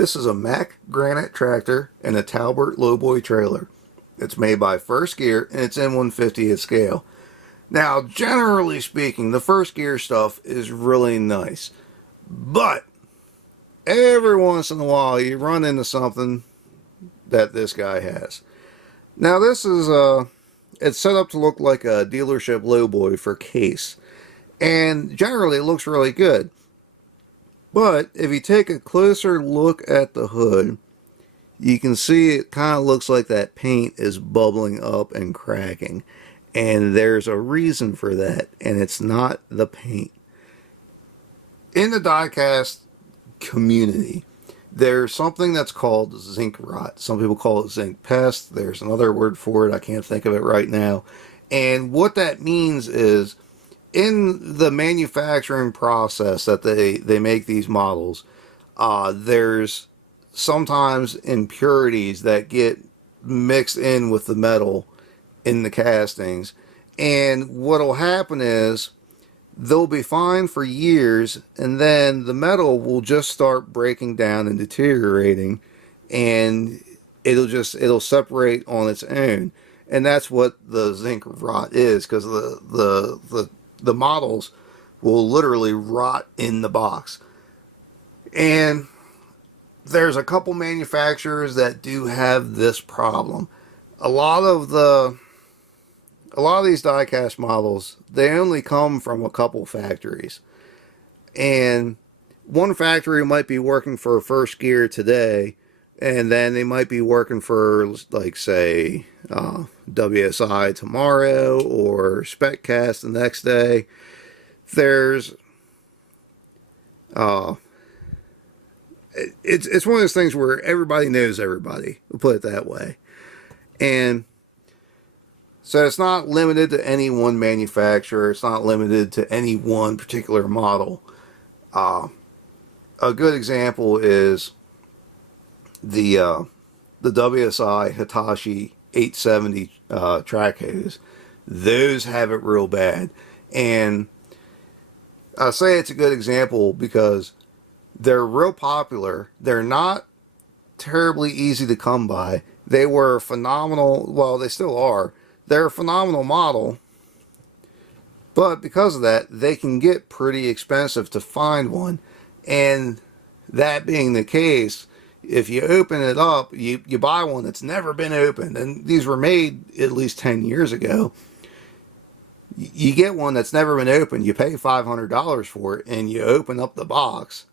This is a Mack Granite tractor and a Talbert Lowboy trailer. It's made by First Gear and it's in 1/50th scale. Now, generally speaking, the First Gear stuff is really nice. But every once in a while you run into something that this guy has. Now this is it's set up to look like a dealership Lowboy for case. And generally it looks really good. But if you take a closer look at the hood, you can see it kind of looks like that paint is bubbling up and cracking. And there's a reason for that, and it's not the paint. In the diecast community, there's something that's called zinc rot. Some people call it zinc pest. There's another word for it. I can't think of it right now. And what that means is, in the manufacturing process that they make these models, there's sometimes impurities that get mixed in with the metal in the castings, and what'll happen is they'll be fine for years, and then the metal will just start breaking down and deteriorating, and it'll separate on its own. And that's what the zinc rot is, because the models will literally rot in the box. And there's a couple manufacturers that do have this problem. A lot of these diecast models, they only come from a couple factories. And one factory might be working for First Gear today, and then they might be working for, like, say, WSI tomorrow, or SpecCast the next day. There's it's one of those things where everybody knows everybody, we'll put it that way. And so it's not limited to any one manufacturer. It's not limited to any one particular model. A good example is the WSI Hitachi 870 track hose. Those have it real bad. And I say it's a good example because they're real popular. They're not terribly easy to come by. They were phenomenal. Well, they still are. They're a phenomenal model. But because of that, they can get pretty expensive to find one. And that being the case, if you open it up, you buy one that's never been opened, and these were made at least 10 years ago. You get one that's never been opened, you pay $500 for it, and you open up the box,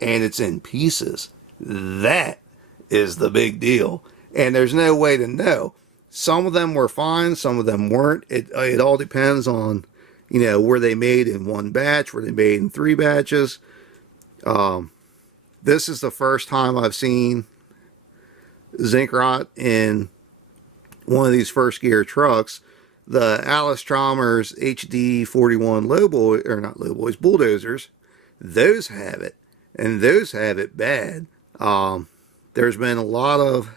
and it's in pieces. That is the big deal. And there's no way to know. Some of them were fine, some of them weren't. It all depends on, were they made in one batch, were they made in 3 batches. This is the first time I've seen zinc rot in one of these First Gear trucks. The Alice Chalmers HD41 Lowboy, or not Lowboys, bulldozers, those have it, and those have it bad. There's been a lot of,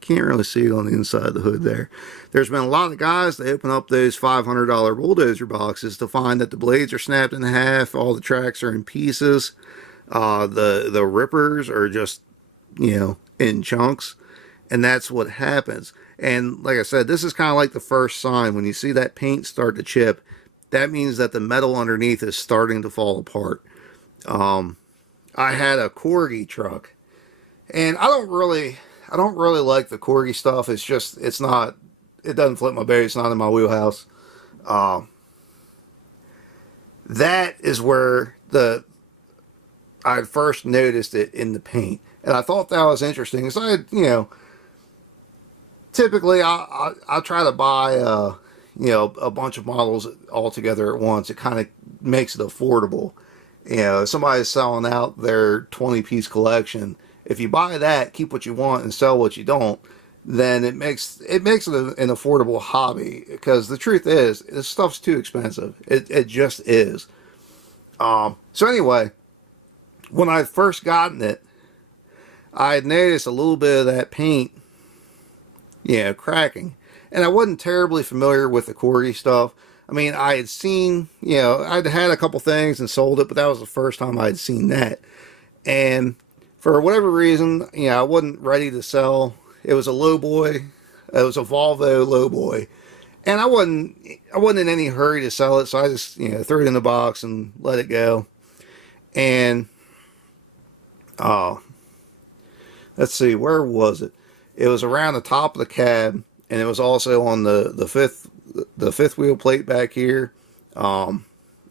can't really see it on the inside of the hood there. There's been a lot of guys that open up those $500 bulldozer boxes to find that the blades are snapped in half, all the tracks are in pieces. The rippers are just, in chunks, and that's what happens. And like I said, this is kind of like the first sign. When you see that paint start to chip, that means that the metal underneath is starting to fall apart. I had a Corgi truck, and I don't really like the Corgi stuff. It doesn't flip my boat. It's not in my wheelhouse. That is where I first noticed it in the paint, and I thought that was interesting. So typically I try to buy a bunch of models all together at once. It kind of makes it affordable. If somebody's selling out their 20-piece collection, if you buy that, keep what you want and sell what you don't, then it makes it an affordable hobby. Because the truth is, this stuff's too expensive. It just is. So anyway, when I first gotten it, I had noticed a little bit of that paint, cracking. And I wasn't terribly familiar with the Corgi stuff. I mean, I had seen, I'd had a couple things and sold it, but that was the first time I had seen that. And For whatever reason, I wasn't ready to sell. It was a Lowboy. It was a Volvo Lowboy. And I wasn't in any hurry to sell it, so I just, threw it in the box and let it go. And uh let's see, where was it? It was around the top of the cab, and it was also on the fifth wheel plate back here. And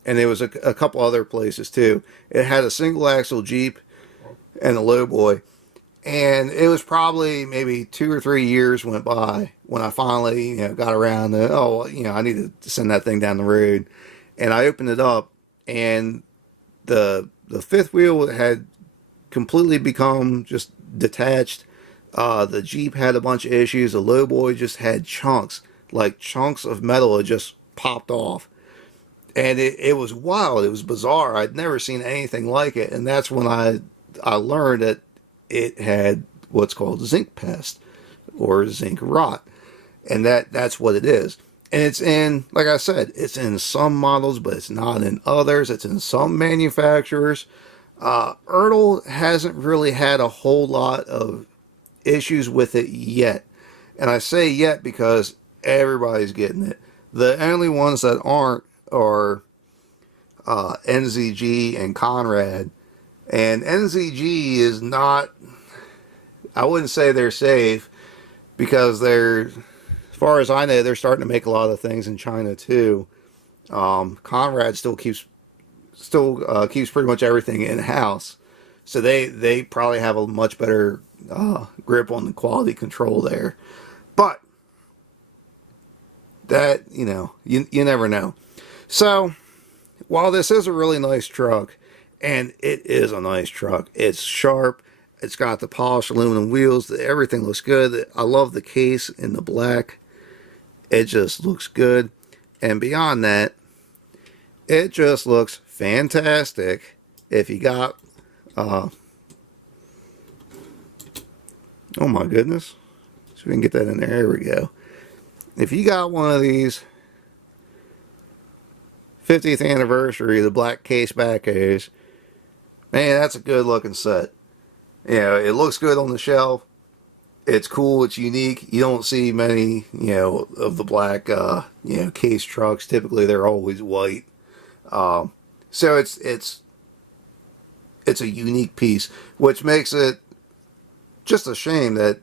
there was a couple other places too. It had a single axle Jeep and a Lowboy. And it was probably maybe 2 or 3 years went by when I finally, got around to, I needed to send that thing down the road. And I opened it up, and the fifth wheel had completely become just detached. The Jeep had a bunch of issues. The Lowboy just had chunks, like chunks of metal had just popped off. And it was wild. It was bizarre. I'd never seen anything like it. And that's when I learned that it had what's called zinc pest or zinc rot. And that's what it is. And it's in, like I said, it's in some models, but it's not in others. It's in some manufacturers. Ertl hasn't really had a whole lot of issues with it yet. And I say yet because everybody's getting it. The only ones that aren't are NZG and Conrad. And NZG is not, I wouldn't say they're safe, because they're, as far as I know, they're starting to make a lot of things in China too. Conrad still keeps pretty much everything in house, so they probably have a much better grip on the quality control there. But that, you never know. So while this is a really nice truck, and it is a nice truck, it's sharp. It's got the polished aluminum wheels. Everything looks good. I love the case in the black. It just looks good. And beyond that, it just looks fantastic. If you got, oh my goodness. So we can get that in there. There we go. If you got one of these 50th anniversary, the black case Backhoes, man, that's a good looking set. It looks good on the shelf. It's cool. It's unique. You don't see many, of the black, case trucks. Typically, they're always white. So it's a unique piece, which makes it just a shame that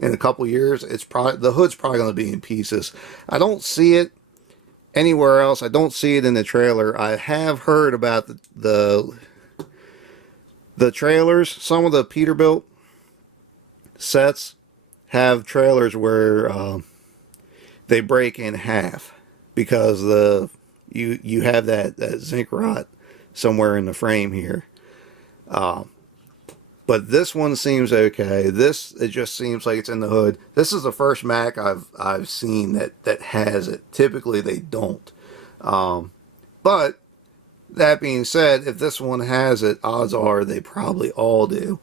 in a couple years, the hood's probably going to be in pieces. I don't see it anywhere else. I don't see it in the trailer. I have heard about the trailers. Some of the Peterbilt sets have trailers where they break in half because you have that zinc rot somewhere in the frame here. But this one seems okay. It just seems like it's in the hood. This is the first Mack I've seen that has it. Typically they don't. But that being said, if this one has it, odds are they probably all do.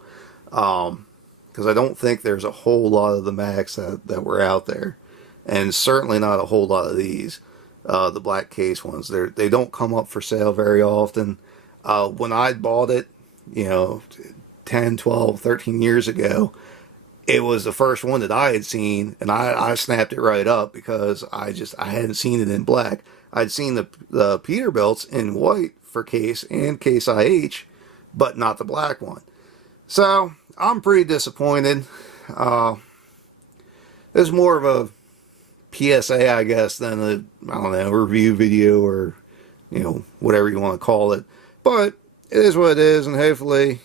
Because I don't think there's a whole lot of the Macks that were out there. And certainly not a whole lot of these. The black case ones. They don't come up for sale very often. When I bought it, 10, 12, 13 years ago, it was the first one that I had seen, and I snapped it right up because I hadn't seen it in black. I'd seen the Peterbilts in white for case and Case IH, but not the black one. So I'm pretty disappointed. It's more of a PSA, I guess, than a review video or whatever you want to call it. But it is what it is, and hopefully,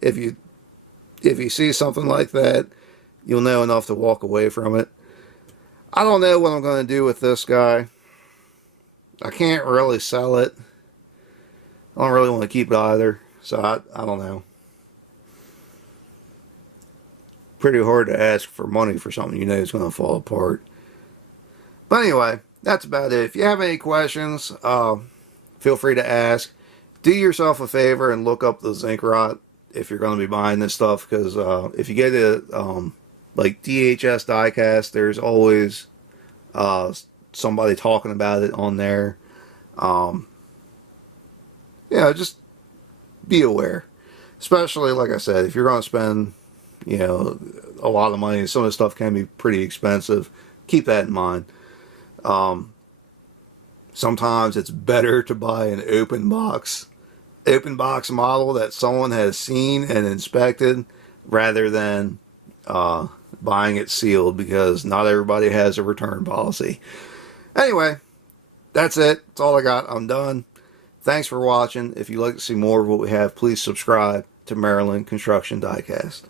if you see something like that, you'll know enough to walk away from it. I don't know what I'm going to do with this guy. I can't really sell it. I don't really want to keep it either, so I don't know. Pretty hard to ask for money for something is going to fall apart. But anyway, that's about it. If you have any questions, feel free to ask. Do yourself a favor and look up the zinc rot if you're going to be buying this stuff, because if you get it like Diecast Diecast, there's always somebody talking about it on there. Just be aware. Especially, like I said, if you're going to spend, you know, a lot of money, some of the stuff can be pretty expensive. Keep that in mind. Sometimes it's better to buy an open box model that someone has seen and inspected rather than buying it sealed, because not everybody has a return policy. Anyway, that's it. That's all I got. I'm done. Thanks for watching. If you'd like to see more of what we have, please subscribe to Maryland Construction Diecast.